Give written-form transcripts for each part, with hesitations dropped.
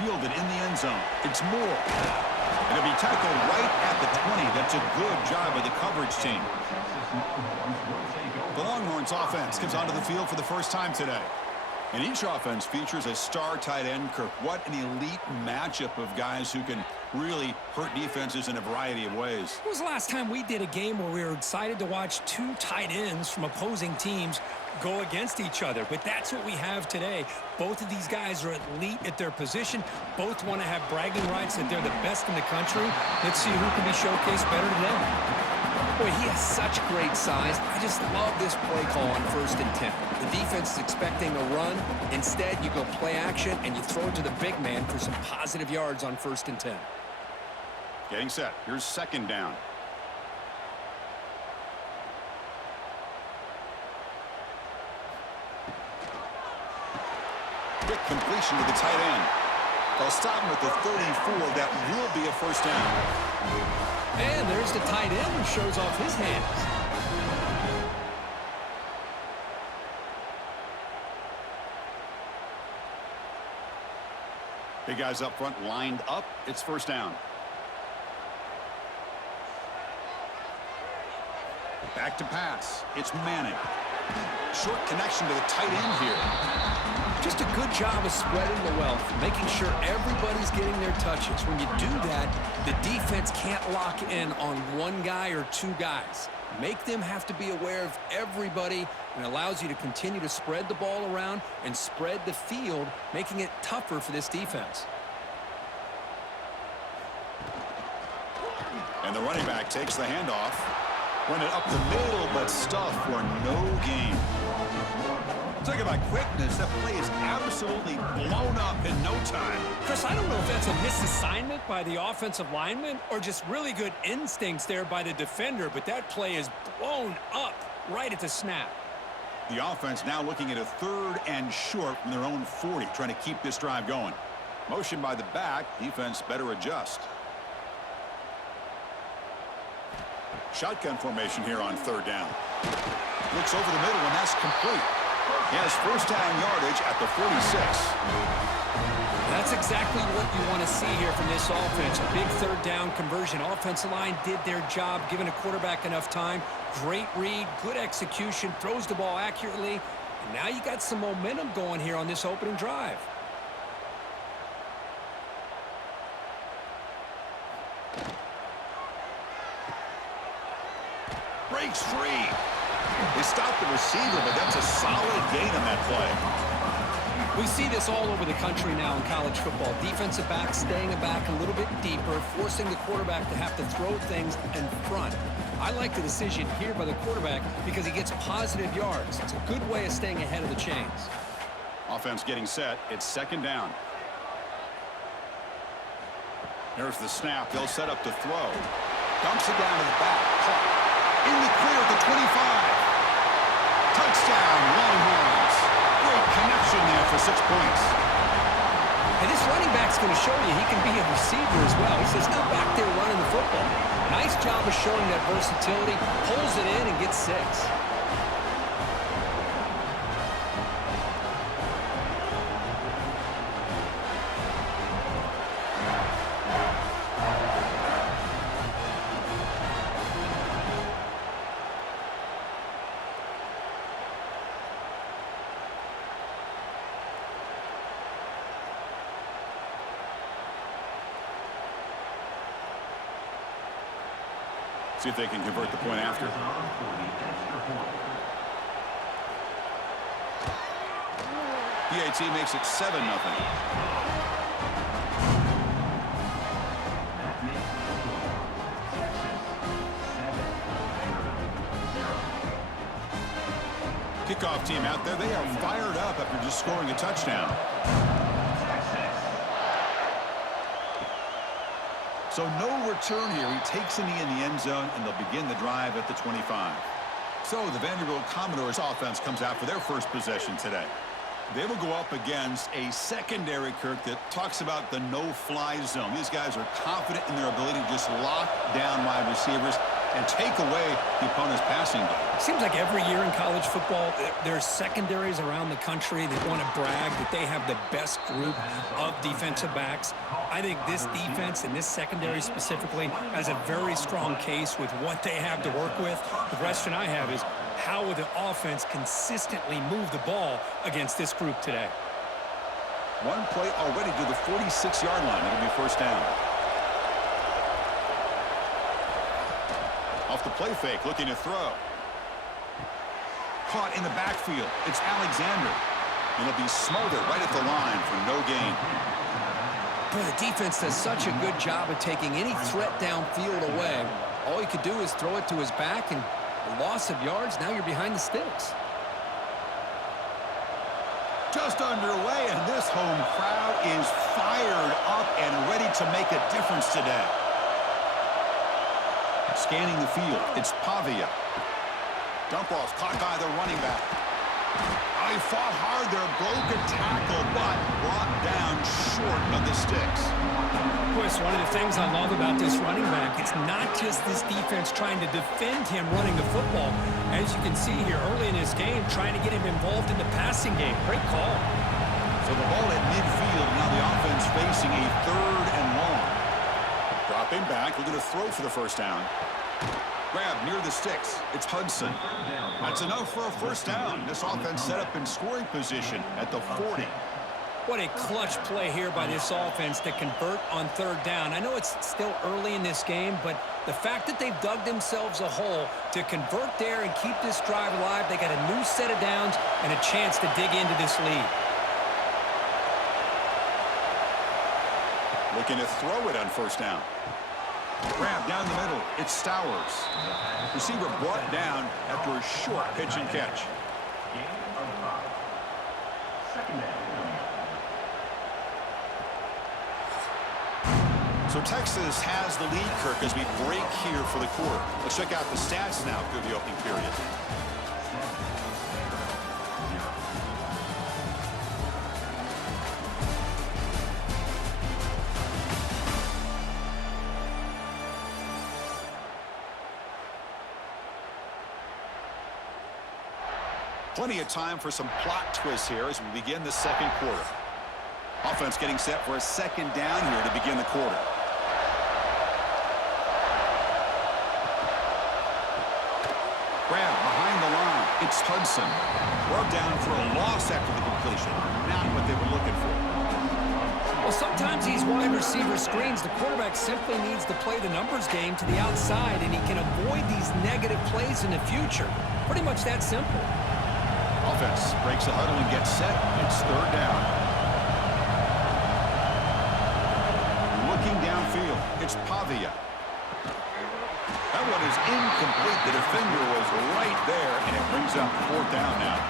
fielded in the end zone. It's Moore. It'll be tackled right at the 20. That's a good job by the coverage team. The Longhorns offense comes onto the field for the first time today. And each offense features a star tight end, Kirk. What an elite matchup of guys who can really hurt defenses in a variety of ways. When was the last time we did a game where we were excited to watch two tight ends from opposing teams go against each other? But that's what we have today. Both of these guys are elite at their position. Both want to have bragging rights that they're the best in the country. Let's see who can be showcased better today. Boy, he has such great size. I just love this play call on 1st and 10. The defense is expecting a run. Instead, you go play action, and you throw it to the big man for some positive yards on 1st and 10. Getting set. Here's 2nd down. Quick completion to the tight end. They'll stop him at the 34. That will be a 1st down. And there's the tight end who shows off his hands. Big guys up front lined up. It's 1st down. Back to pass. It's Manning. Short connection to the tight end here. Just a good job of spreading the wealth, making sure everybody's getting their touches. When you do that, the defense can't lock in on one guy or two guys. Make them have to be aware of everybody, and allows you to continue to spread the ball around and spread the field, making it tougher for this defense. And the running back takes the handoff. Went it up the middle, but stuffed for no gain. Talking about quickness, that play is absolutely blown up in no time. Chris, I don't know if that's a misassignment by the offensive lineman or just really good instincts there by the defender, but that play is blown up right at the snap. The offense now looking at a 3rd and short from their own 40, trying to keep this drive going. Motion by the back, defense better adjust. Shotgun formation here on 3rd down. Looks over the middle, and that's complete. He has 1st down yardage at the 46. That's exactly what you want to see here from this offense. A big 3rd down conversion. Offensive line did their job, giving a quarterback enough time. Great read, good execution, throws the ball accurately. And now you got some momentum going here on this opening drive. Breaks free. They stopped the receiver, but that's a solid gain on that play. We see this all over the country now in college football. Defensive backs staying back a little bit deeper, forcing the quarterback to have to throw things in front. I like the decision here by the quarterback because he gets positive yards. It's a good way of staying ahead of the chains. Offense getting set. It's 2nd down. There's the snap. They'll set up to throw. Dumps it down to the back. Caught. In the clear at the 25. Touchdown, Longhorns. Great connection there for 6 points. And this running back's going to show you he can be a receiver as well. He's just not back there running the football. Nice job of showing that versatility. Pulls it in and gets 6. See if they can convert the point after. PAT makes it 7-0. Kickoff team out there. They are fired up after just scoring a touchdown. So no return here. He takes a knee in the end zone, and they'll begin the drive at the 25. So the Vanderbilt Commodores offense comes out for their first possession today. They will go up against a secondary, Kirk, that talks about the no-fly zone. These guys are confident in their ability to just lock down wide receivers and take away the opponent's passing game. Seems like every year in college football, there's secondaries around the country that want to brag that they have the best group of defensive backs. I think this defense and this secondary specifically has a very strong case with what they have to work with. The question I have is, how will the offense consistently move the ball against this group today? One play already to the 46-yard line. It'll be first down. Off the play fake, looking to throw. Caught in the backfield. It's Alexander. And he'll be smothered right at the line for no gain. But the defense does such a good job of taking any threat downfield away. All he could do is throw it to his back, and a loss of yards, now you're behind the sticks. Just underway, and this home crowd is fired up and ready to make a difference today. Scanning the field, it's Pavia. Dump off's caught by the running back. He fought hard there, broke a tackle, but brought down short of the sticks. Chris, one of the things I love about this running back, it's not just this defense trying to defend him running the football. As you can see here early in this game, trying to get him involved in the passing game. Great call. So the ball at midfield, now the offense facing a 3rd and long. Dropping back, looking to throw for the first down. Grab near the sticks. It's Hudson. That's enough for a first down. This offense set up in scoring position at the 40. What a clutch play here by this offense to convert on 3rd down. I know it's still early in this game, but the fact that they've dug themselves a hole to convert there and keep this drive alive, they got a new set of downs and a chance to dig into this lead. Looking to throw it on first down. Grab down the middle. It's Stowers. Receiver brought down after a short pitch and catch. So Texas has the lead, Kirk, as we break here for the quarter. Let's check out the stats now through the opening period. Plenty of time for some plot twists here as we begin the second quarter. Offense getting set for a second down here to begin the quarter. Grab behind the line. It's Hudson. Brought down for a loss after the completion. Not what they were looking for. Well, sometimes these wide receiver screens, the quarterback simply needs to play the numbers game to the outside, and he can avoid these negative plays in the future. Pretty much that simple. Offense breaks the huddle and gets set. It's 3rd down. Looking downfield, it's Pavia. That one is incomplete. The defender was right there, and it brings up 4th down now.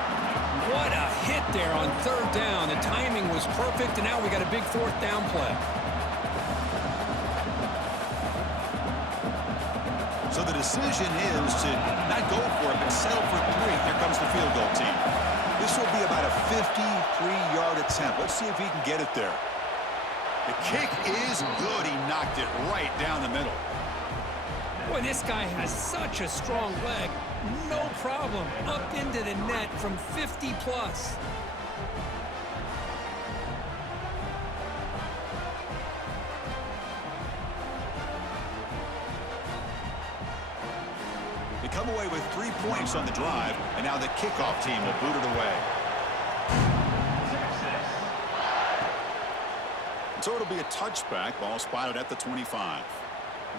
What a hit there on 3rd down. The timing was perfect, and now we got a big 4th down play. So the decision is to not go for it, but settle for 3. Here comes the field goal team. This will be about a 53-yard attempt. Let's see if he can get it there. The kick is good. He knocked it right down the middle. Boy, this guy has such a strong leg. No problem. Up into the net from 50-plus. Come away with 3 points on the drive, and now the kickoff team will boot it away. So it'll be a touchback. Ball spotted at the 25.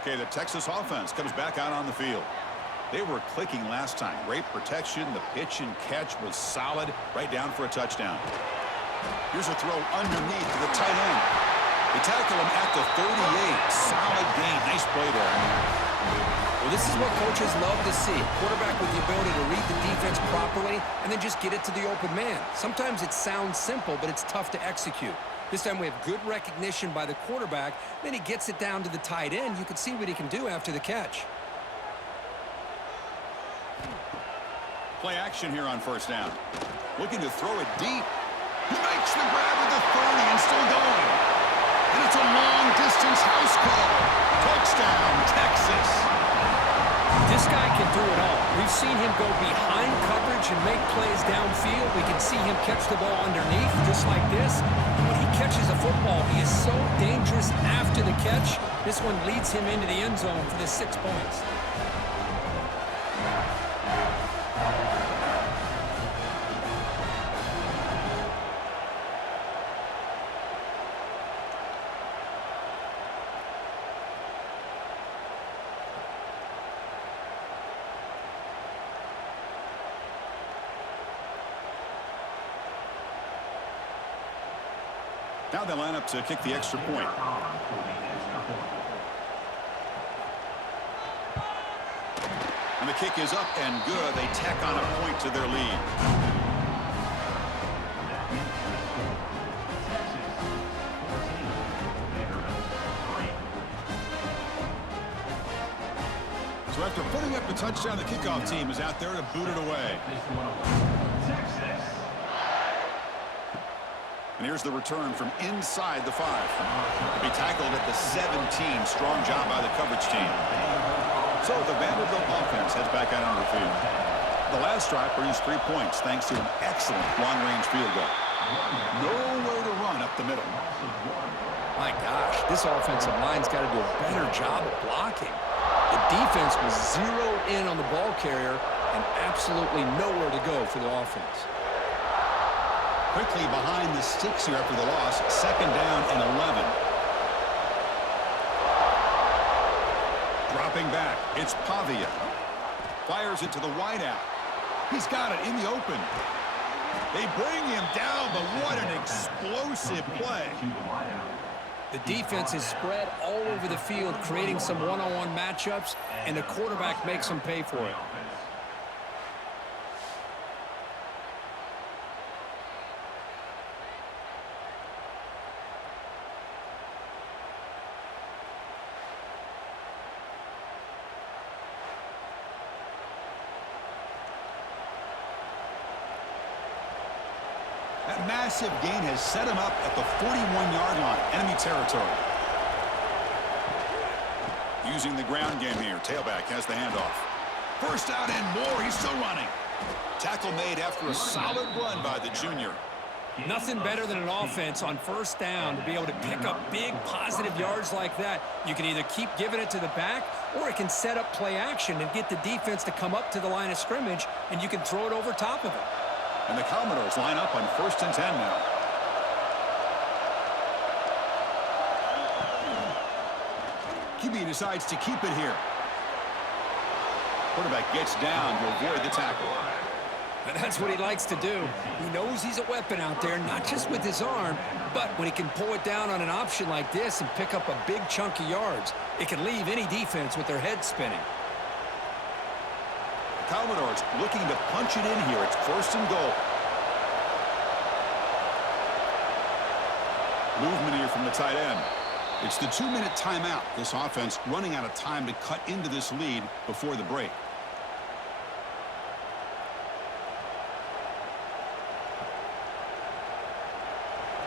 Okay, the Texas offense comes back out on the field. They were clicking last time. Great protection. The pitch and catch was solid. Right down for a touchdown. Here's a throw underneath to the tight end. They tackle him at the 38. Solid gain. Nice play there. Well, this is what coaches love to see. A quarterback with the ability to read the defense properly and then just get it to the open man. Sometimes it sounds simple, but it's tough to execute. This time we have good recognition by the quarterback. Then he gets it down to the tight end. You can see what he can do after the catch. Play action here on first down. Looking to throw it deep. He makes the grab at the 30 and still going. And it's a long-distance house call. Touchdown, Texas. This guy can do it all. We've seen him go behind coverage and make plays downfield. We can see him catch the ball underneath, just like this. And when he catches a football, he is so dangerous after the catch. This one leads him into the end zone for the 6 points. Now they line up to kick the extra point. And the kick is up and good. They tack on a point to their lead. So after putting up a touchdown, the kickoff team is out there to boot it away. And here's the return from inside the 5. To be tackled at the 17. Strong job by the coverage team. So the Vanderbilt offense heads back out on the field. The last drive produced 3 points thanks to an excellent long-range field goal. Nowhere to run up the middle. My gosh, this offensive line's got to do a better job of blocking. The defense was zeroed in on the ball carrier and absolutely nowhere to go for the offense. Quickly behind the sticks here after the loss. 2nd down and 11. Dropping back. It's Pavia. Fires it to the wideout. He's got it in the open. They bring him down, but what an explosive play. The defense is spread all over the field, creating some one-on-one matchups, and the quarterback makes them pay for it. That massive gain has set him up at the 41-yard line, enemy territory. Using the ground game here, tailback has the handoff. First out and more, he's still running. Tackle made after a solid run by the junior. Nothing better than an offense on first down to be able to pick up big positive yards like that. You can either keep giving it to the back, or it can set up play action and get the defense to come up to the line of scrimmage, and you can throw it over top of it. And the Commodores line up on 1st and 10 now. QB decides to keep it here. Quarterback gets down to avoid the tackle. And that's what he likes to do. He knows he's a weapon out there, not just with his arm, but when he can pull it down on an option like this and pick up a big chunk of yards, it can leave any defense with their head spinning. Commodores looking to punch it in here. It's 1st and goal. Movement here from the tight end. It's the 2-minute timeout. This offense running out of time to cut into this lead before the break.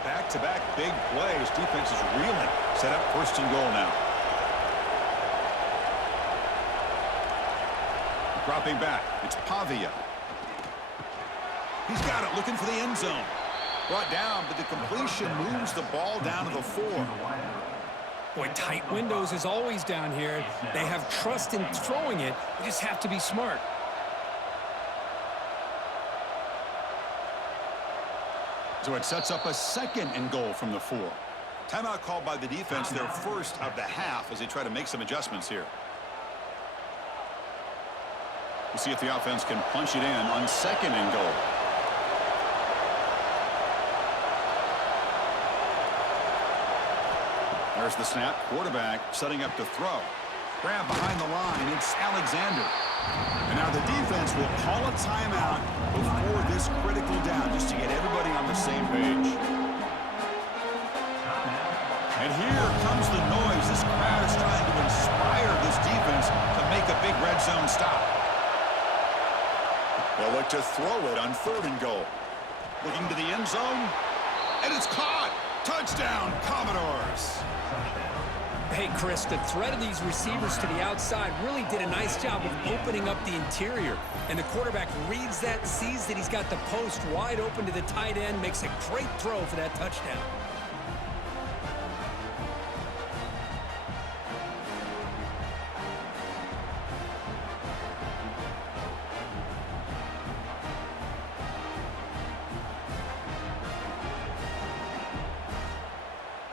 Back-to-back big plays. Defense is reeling. Set up 1st and goal now. Dropping back, it's Pavia. He's got it, looking for the end zone. Brought down, but the completion moves the ball down to the 4. Boy, tight windows is always down here. They have trust in throwing it. They just have to be smart. So it sets up a 2nd and goal from the 4. Timeout called by the defense, their first of the half as they try to make some adjustments here. We'll see if the offense can punch it in on 2nd and goal. There's the snap. Quarterback setting up to throw. Grab behind the line. It's Alexander. And now the defense will call a timeout before this critical down just to get everybody on the same page. And here comes the noise. This crowd is trying to inspire this defense to make a big red zone stop. They'll look to throw it on 3rd and goal. Looking to the end zone. And it's caught. Touchdown, Commodores. Hey, Chris, the threat of these receivers to the outside really did a nice job of opening up the interior. And the quarterback reads that, sees that he's got the post wide open to the tight end, makes a great throw for that touchdown.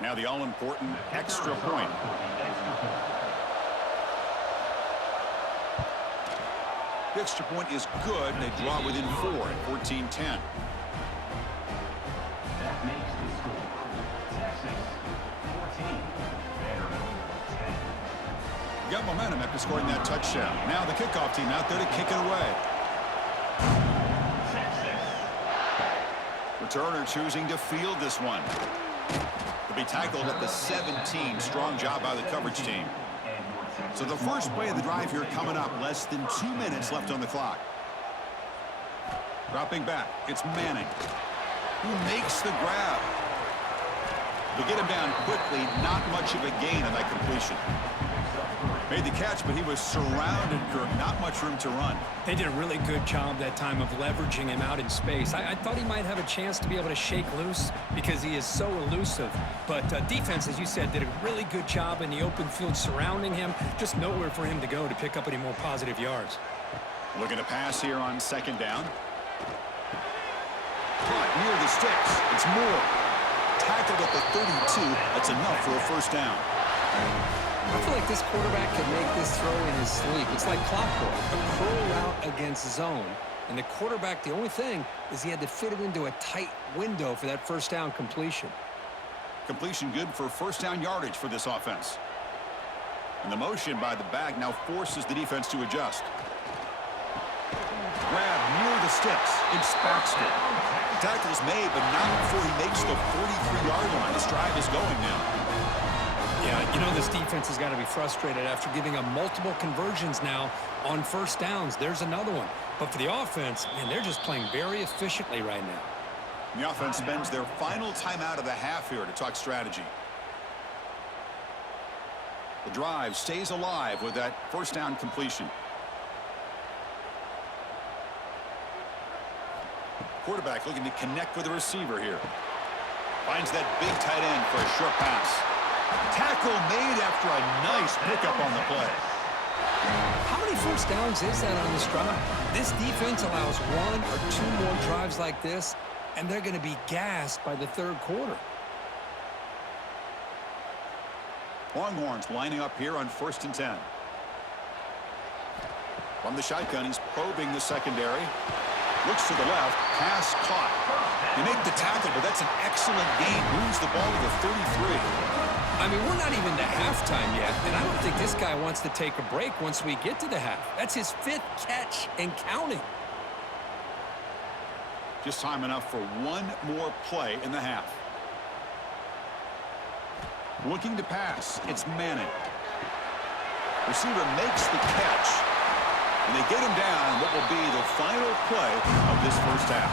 Now the all-important extra point. The extra point is good, and they draw within 4 at 14-10. That makes the score Texas 14, Vanderbilt 10. Got momentum after scoring that touchdown. Now the kickoff team out there to kick it away. Returner choosing to field this one. To be tackled at the 17. Strong job by the coverage team. So the first play of the drive here coming up. Less than 2 minutes left on the clock. Dropping back. It's Manning, who makes the grab. To get him down quickly, not much of a gain on that completion. Made the catch, but he was surrounded, Kirk. Not much room to run. They did a really good job that time of leveraging him out in space. I thought he might have a chance to be able to shake loose because he is so elusive. But defense, as you said, did a really good job in the open field surrounding him. Just nowhere for him to go to pick up any more positive yards. Looking to pass here on second down. Caught near the sticks. It's Moore. Tackled at the 32. That's enough for a first down. I feel like this quarterback can make this throw in his sleep. It's like clockwork, a curl route against zone. And the quarterback, the only thing is he had to fit it into a tight window for that first down completion. Completion good for first down yardage for this offense. And the motion by the back now forces the defense to adjust. Grab near the sticks. It's Baxter. Tackle's made, but not before he makes the 43-yard line. This drive is going now. Yeah, you know this defense has got to be frustrated after giving up multiple conversions now on first downs. There's another one. But for the offense, man, they're just playing very efficiently right now. The offense spends their final timeout of the half here to talk strategy. The drive stays alive with that first down completion. Quarterback looking to connect with the receiver here. Finds that big tight end for a short pass. Tackle made after a nice pickup on the play. How many first downs is that on this drive? This defense allows 1 or 2 more drives like this, and they're going to be gassed by the third quarter. Longhorns lining up here on 1st and 10. From the shotgun, he's probing the secondary. Looks to the left. Pass caught. They make the tackle, but that's an excellent gain. Moves the ball to the 33. I mean, we're not even to halftime yet, and I don't think this guy wants to take a break once we get to the half. That's his 5th catch and counting. Just time enough for one more play in the half. Looking to pass. It's Manning. Receiver makes the catch. And they get him down what will be the final play of this first half.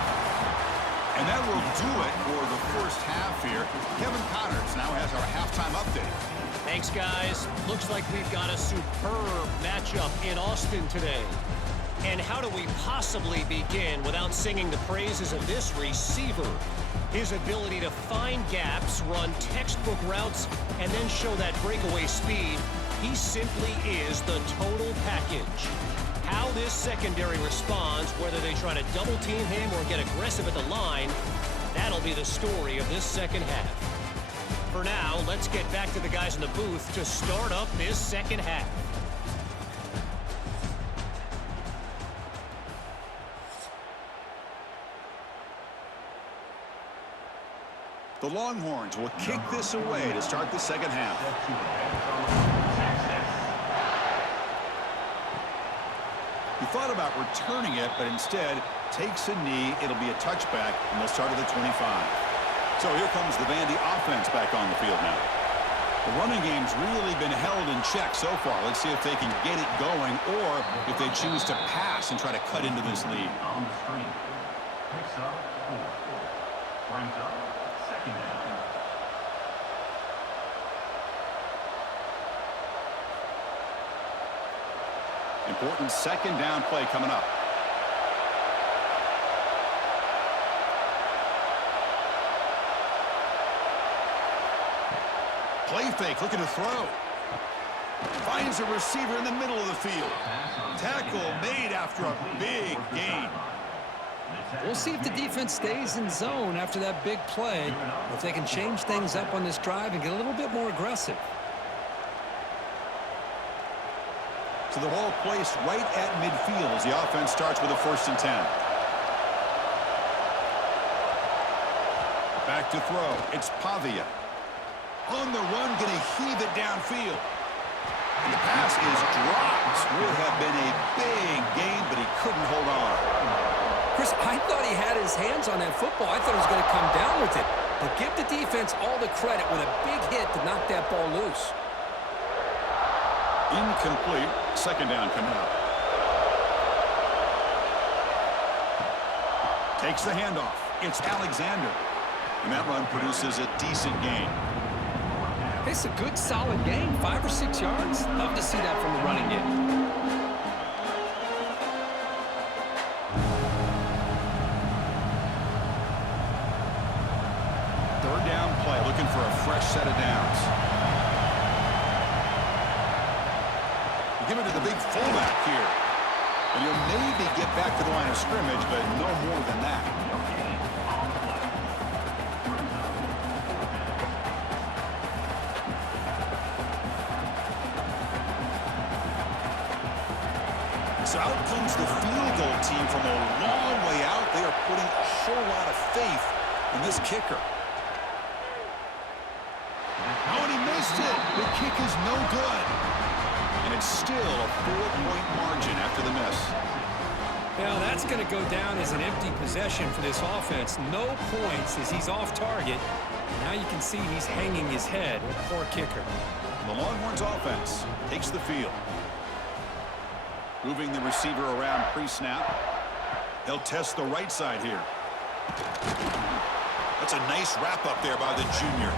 And that will do it for the first half here. Kevin Connors now has our halftime update. Thanks, guys. Looks like we've got a superb matchup in Austin today. And how do we possibly begin without singing the praises of this receiver? His ability to find gaps, run textbook routes, and then show that breakaway speed. He simply is the total package. How this secondary responds, whether they try to double team him or get aggressive at the line, that'll be the story of this second half. For now, let's get back to the guys in the booth to start up this second half. The Longhorns will kick this away to start the second half. He thought about returning it, but instead takes a knee. It'll be a touchback, and they'll start at the 25. So here comes the Vandy offense back on the field now. The running game's really been held in check so far. Let's see if they can get it going or if they choose to pass and try to cut into this lead. On the screen. Picks up 4. Brings up second down. Important second down play coming up. Play fake, looking to throw. Finds a receiver in the middle of the field. Tackle made after a big gain. We'll see if the defense stays in zone after that big play, or if they can change things up on this drive and get a little bit more aggressive. So the ball placed right at midfield as the offense starts with a 1st and 10. Back to throw. It's Pavia. On the run, going to heave it downfield. And the pass is dropped. Would have been a big gain, but he couldn't hold on. Chris, I thought he had his hands on that football. I thought he was going to come down with it. But give the defense all the credit with a big hit to knock that ball loose. Incomplete. Second down coming up. Takes the handoff. It's Alexander. And that run produces a decent gain. It's a good, solid game. 5 or 6 yards. Love to see that from the running game. Third down play, looking for a fresh set of downs. You give it to the big fullback here. And you'll maybe get back to the line of scrimmage, but no more than that. So out comes the field goal team from a long way out. They are putting a whole lot of faith in this kicker. Oh, and he missed it. The kick is no good. And it's still a 4-point margin after the miss. Now that's going to go down as an empty possession for this offense. No points as he's off target. Now you can see he's hanging his head. A poor kicker. The Longhorns offense takes the field. Moving the receiver around pre-snap. They'll test the right side here. That's a nice wrap up there by the junior.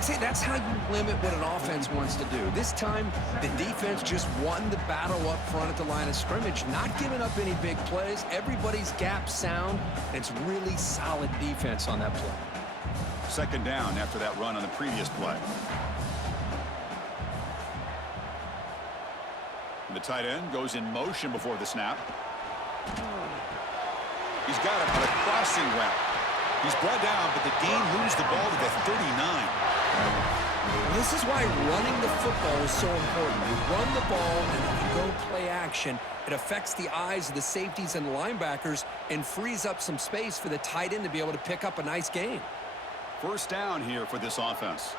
See, that's how you limit what an offense wants to do. This time, the defense just won the battle up front at the line of scrimmage, not giving up any big plays. Everybody's gap sound. It's really solid defense on that play. Second down after that run on the previous play. The tight end goes in motion before the snap. He's got it on a crossing route. He's brought down, but the game moves the ball to the 39. This is why running the football is so important. You run the ball, and then you go play action. It affects the eyes of the safeties and linebackers and frees up some space for the tight end to be able to pick up a nice gain. First down here for this offense.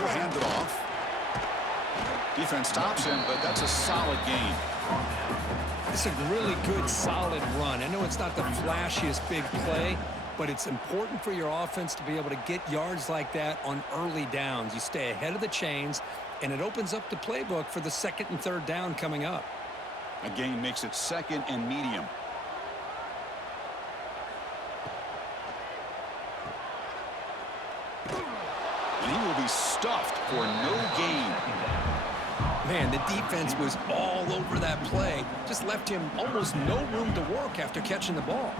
We'll hand it off. Defense stops him, but that's a solid gain. It's a really good, solid run. I know it's not the flashiest big play, but it's important for your offense to be able to get yards like that on early downs. You stay ahead of the chains, and it opens up the playbook for the second and third down coming up. A gain makes it second and medium. And he will be stuffed for no gain. Man, the defense was all over that play. Just left him almost no room to work after catching the ball.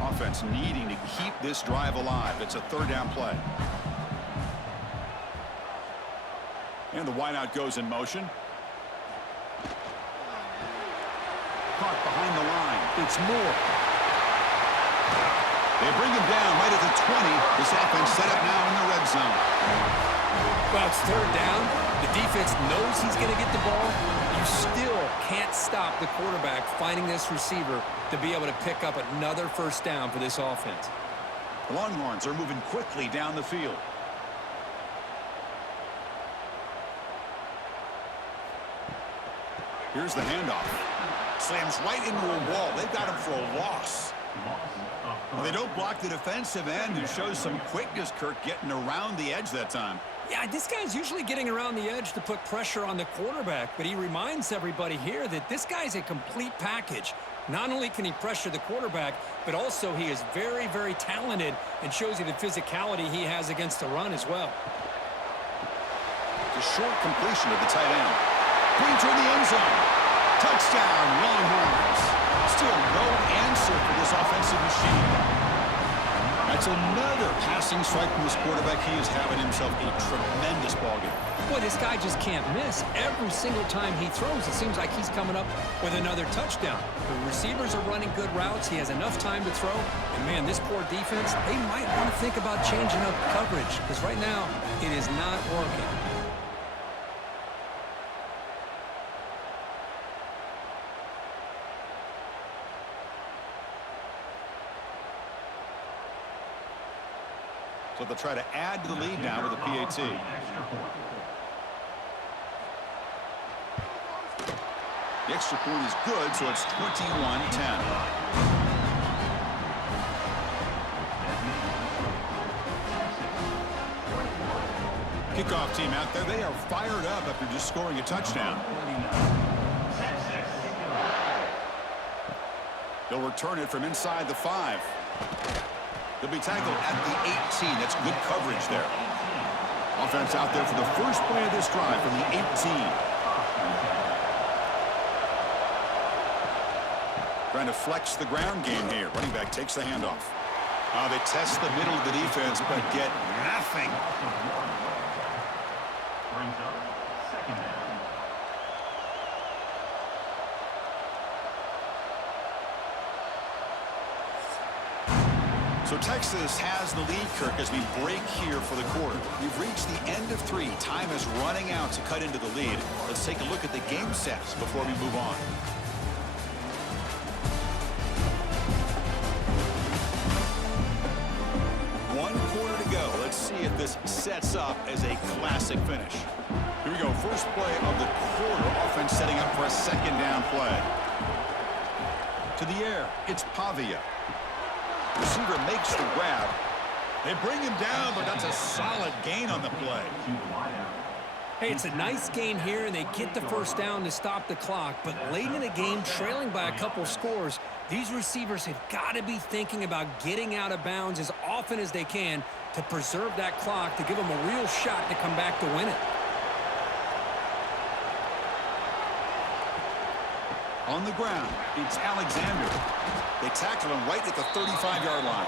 Offense needing to keep this drive alive. It's a third down play. And the wideout goes in motion. Caught behind the line. It's Moore. They bring him down right at the 20. This offense set up now in the red zone. Well, it's third down. The defense knows he's going to get the ball. You still can't stop the quarterback finding this receiver to be able to pick up another first down for this offense. The Longhorns are moving quickly down the field. Here's the handoff. Slams right into a wall. They've got him for a loss. Well, they don't block the defensive end, who shows some quickness, Kirk, getting around the edge that time. Yeah, this guy's usually getting around the edge to put pressure on the quarterback, but he reminds everybody here that this guy's a complete package. Not only can he pressure the quarterback, but also he is very, very talented and shows you the physicality he has against the run as well. The short completion of the tight end. Bring toward the end zone. Touchdown, Longhorns. Still no answer for this offensive machine. That's another passing strike from this quarterback. He is having himself a tremendous ballgame. Boy, this guy just can't miss. Every single time he throws, it seems like he's coming up with another touchdown. The receivers are running good routes. He has enough time to throw. And, man, this poor defense, they might want to think about changing up coverage because right now it is not working. So they'll try to add to the lead now with a PAT. The extra point is good, so it's 21-10. Kickoff team out there. They are fired up after just scoring a touchdown. They'll return it from inside the 5. They'll be tackled at the 18. That's good coverage there. Offense out there for the first play of this drive from the 18. Trying to flex the ground game here. Running back takes the handoff. They test the middle of the defense, but get nothing. Brings up second down. So Texas has the lead, Kirk, as we break here for the quarter. We've reached the end of 3. Time is running out to cut into the lead. Let's take a look at the game sets before we move on. One quarter to go. Let's see if this sets up as a classic finish. Here we go. First play of the quarter. Offense setting up for a second down play. To the air. It's Pavia. Receiver makes the grab. They bring him down, but that's a solid gain on the play. Hey, it's a nice gain here, and they get the first down to stop the clock. But late in the game, trailing by a couple scores, these receivers have got to be thinking about getting out of bounds as often as they can to preserve that clock, to give them a real shot to come back to win it. On the ground, it's Alexander. They tackle him right at the 35-yard line.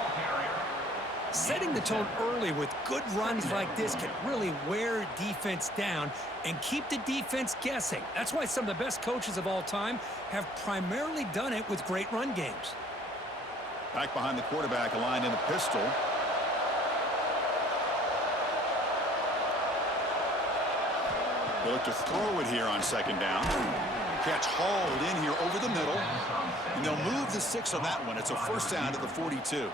Setting the tone early with good runs like this can really wear defense down and keep the defense guessing. That's why some of the best coaches of all time have primarily done it with great run games. Back behind the quarterback, aligned in a pistol. They look to throw it here on second down. Catch hauled in here over the middle. And they'll move the 6 on that one. It's a first down to the 42.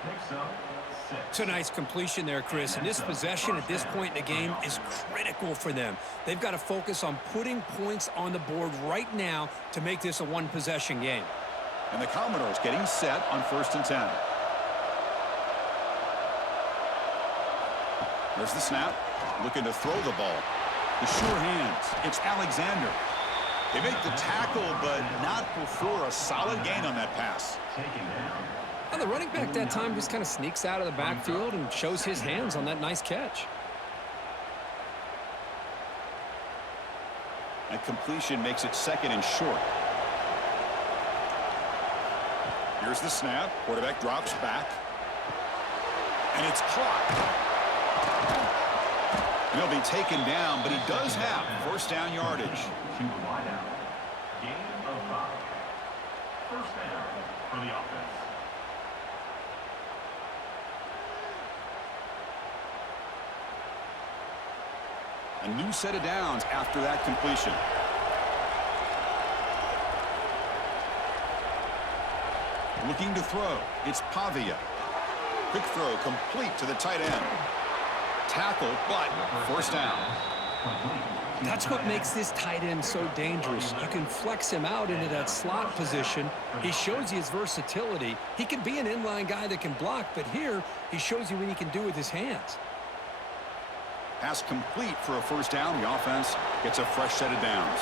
It's a nice completion there, Chris. And this possession at this point in the game is critical for them. They've got to focus on putting points on the board right now to make this a one-possession game. And the Commodores getting set on 1st and 10. There's the snap. Looking to throw the ball. The sure hands. It's Alexander. They make the tackle, but not before a solid gain on that pass. Well, the running back that time just kind of sneaks out of the backfield and shows his hands on that nice catch. That completion makes it second and short. Here's the snap. Quarterback drops back. And it's caught. And he'll be taken down, but he does have first down yardage. Gain of 5. First down for the offense. A new set of downs after that completion. Looking to throw. It's Pavia. Quick throw complete to the tight end. Tackle, but first down. That's what makes this tight end so dangerous. You can flex him out into that slot position. He shows you his versatility. He can be an inline guy that can block, but here he shows you what he can do with his hands. Pass complete for a first down. The offense gets a fresh set of downs.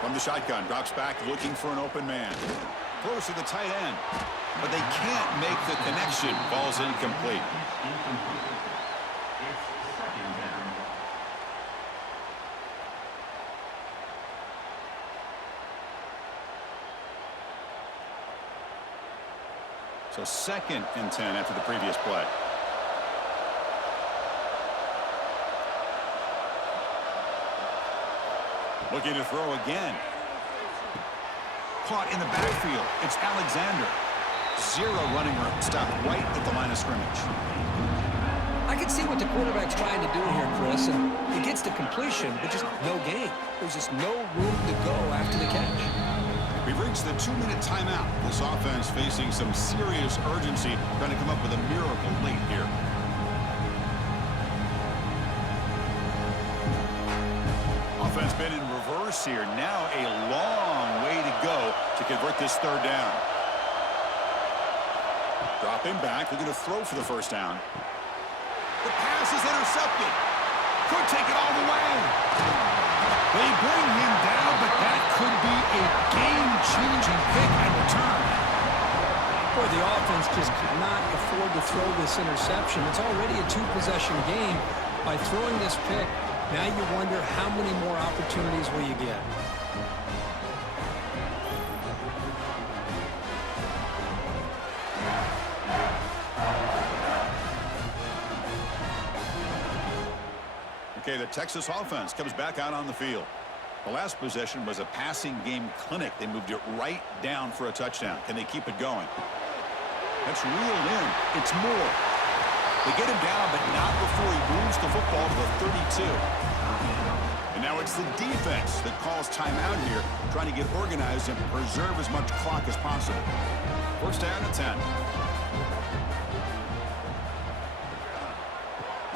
From the shotgun, drops back looking for an open man. throws to the tight end. But they can't make the connection. Ball's incomplete. So 2nd and 10 after the previous play. Looking to throw again. Caught in the backfield. It's Alexander. 0 running room. Stopped right at the line of scrimmage. I can see what the quarterback's trying to do here, Chris, and he gets the completion, but just no gain. There's just no room to go after the catch. We've reached the 2-minute timeout. This offense facing some serious urgency, trying to come up with a miracle late here. Offense been in reverse here. Now a long way to go to convert this 3rd down. Dropping back, looking to throw for the 1st down. The pass is intercepted. Could take it all the way. They bring him down, but that could be a game-changing pick and return. Boy, the offense just could not afford to throw this interception. It's already a 2-possession game. By throwing this pick, now you wonder how many more opportunities will you get. Okay, the Texas offense comes back out on the field. The last possession was a passing game clinic. They moved it right down for a touchdown. Can they keep it going? That's reeled in. It's Moore. They get him down, but not before he moves the football to the 32. And now it's the defense that calls timeout here, trying to get organized and preserve as much clock as possible. 1st down and 10.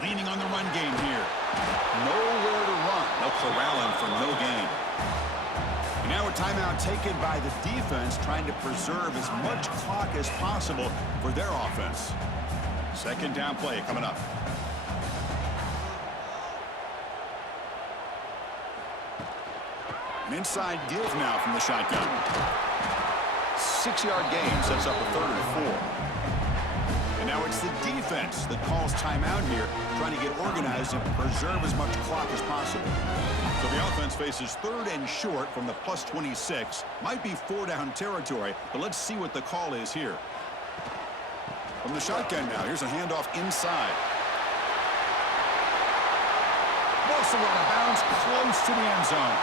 Leaning on the run game here. Nowhere to run. They'll corral him for no gain. And now a timeout taken by the defense, trying to preserve as much clock as possible for their offense. 2nd down play coming up. An inside give now from the shotgun. 6-yard gain sets up a 3rd and 4. And now it's the defense that calls timeout here, trying to get organized and preserve as much clock as possible. So the offense faces 3rd and short from the +26. Might be 4-down territory, but let's see what the call is here. From the shotgun now, here's a handoff inside. Wilson on the bounce, close to the end zone.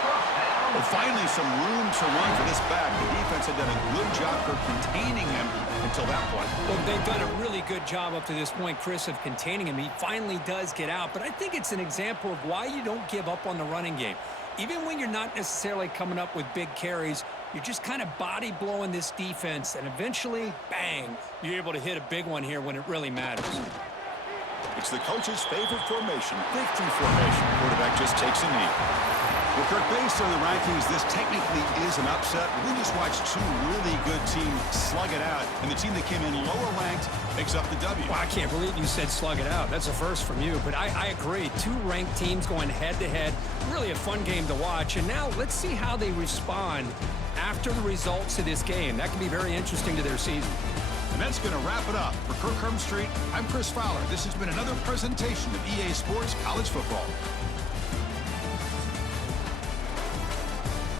Well, finally some room to run for this back. The defense had done a good job for containing him until that point. Well, they've done a really good job up to this point, Chris, of containing him. He finally does get out, but I think it's an example of why you don't give up on the running game. Even when you're not necessarily coming up with big carries, you're just kind of body blowing this defense, and eventually, bang, you're able to hit a big one here when it really matters. It's the coach's favorite formation, victory formation. Quarterback just takes a knee. Well, Kirk, based on the rankings, this technically is an upset. We just watched 2 really good teams slug it out, and the team that came in lower ranked picks up the W. Well, I can't believe you said slug it out. That's a first from you, but I agree. 2 ranked teams going head-to-head. Really a fun game to watch, and now let's see how they respond after the results of this game. That can be very interesting to their season. And that's going to wrap it up. For Kirk Street, I'm Chris Fowler. This has been another presentation of EA Sports College Football.